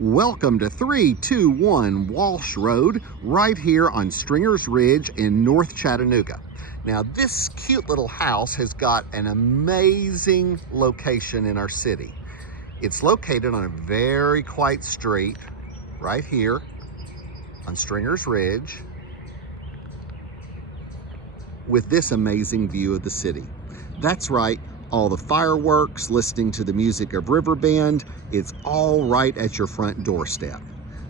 Welcome to 321 Walsh Road, right here on Stringer's Ridge in North Chattanooga. Now, this cute little house has got an amazing location in our city. It's located on a very quiet street right here on Stringer's Ridge with this amazing view of the city. That's right, all the fireworks, listening to the music of Riverbend, it's all right at your front doorstep.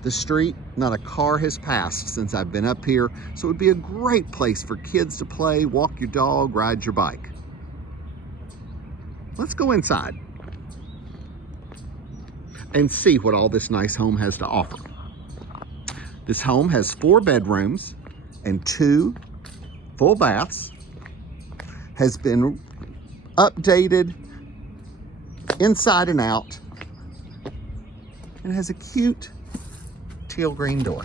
The street, not a car has passed since I've been up here, so it would be a great place for kids to play, walk your dog, ride your bike. Let's go inside and see what all this nice home has to offer. This home has 4 bedrooms and 2 full baths, has been updated inside and out, and has a cute teal green door.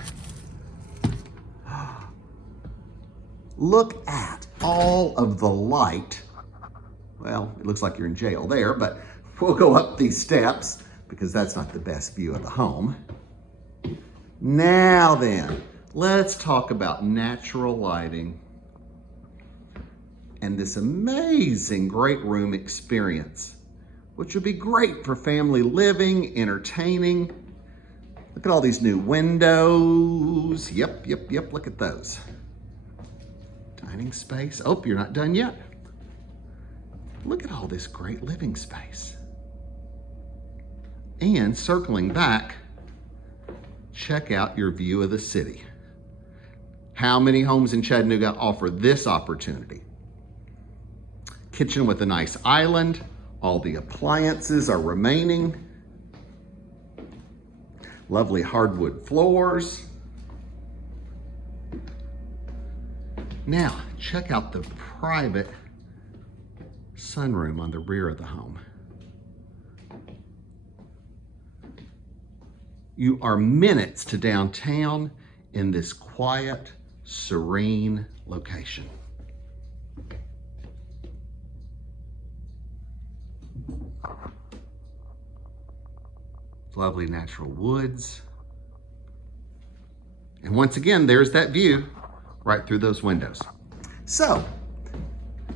Look at all of the light. Well, it looks like you're in jail there, but we'll go up these steps because that's not the best view of the home. Now then, let's talk about natural lighting and this amazing great room experience, which would be great for family living, entertaining. Look at all these new windows. Yep, look at those. Dining space. Oh, you're not done yet. Look at all this great living space. And circling back, check out your view of the city. How many homes in Chattanooga offer this opportunity? Kitchen with a nice island. All the appliances are remaining. Lovely hardwood floors. Now, check out the private sunroom on the rear of the home. You are minutes to downtown in this quiet, serene location. Lovely natural woods. And once again, there's that view right through those windows. So,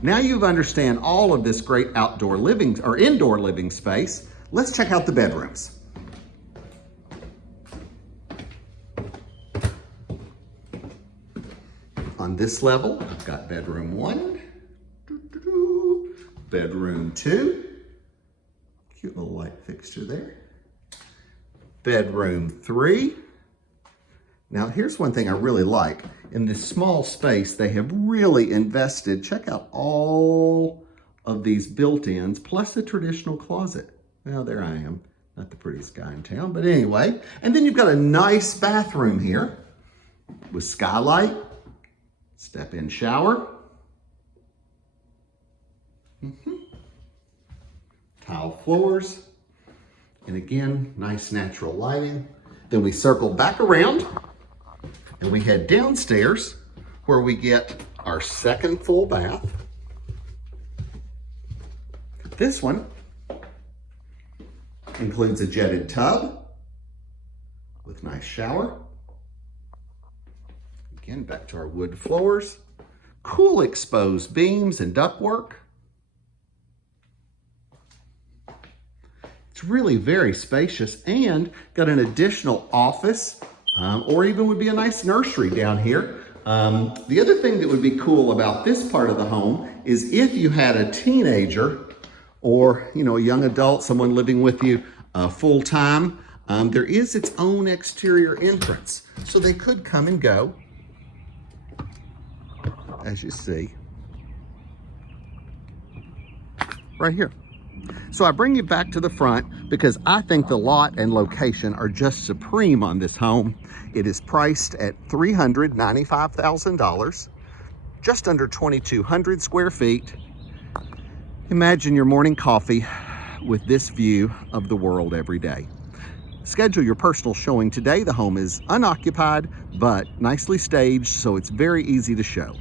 now you understand all of this great outdoor living or indoor living space. Let's check out the bedrooms. On this level, I've got bedroom 1, bedroom 2, cute little light fixture there. Bedroom 3. Now here's one thing I really like. In this small space, they have really invested. Check out all of these built-ins, plus the traditional closet. Well, there I am. Not the prettiest guy in town, but anyway. And then you've got a nice bathroom here with skylight, step-in shower. Tile floors. And again, nice natural lighting. Then we circle back around and we head downstairs where we get our second full bath. This one includes a jetted tub with nice shower. Again, back to our wood floors. Cool exposed beams and ductwork. It's really very spacious and got an additional office or even would be a nice nursery down here. The other thing that would be cool about this part of the home is if you had a teenager or a young adult, someone living with you full time, there is its own exterior entrance. So they could come and go, as you see, right here. So I bring you back to the front because I think the lot and location are just supreme on this home. It is priced at $395,000, just under 2,200 square feet. Imagine your morning coffee with this view of the world every day. Schedule your personal showing today. The home is unoccupied, but nicely staged, so it's very easy to show.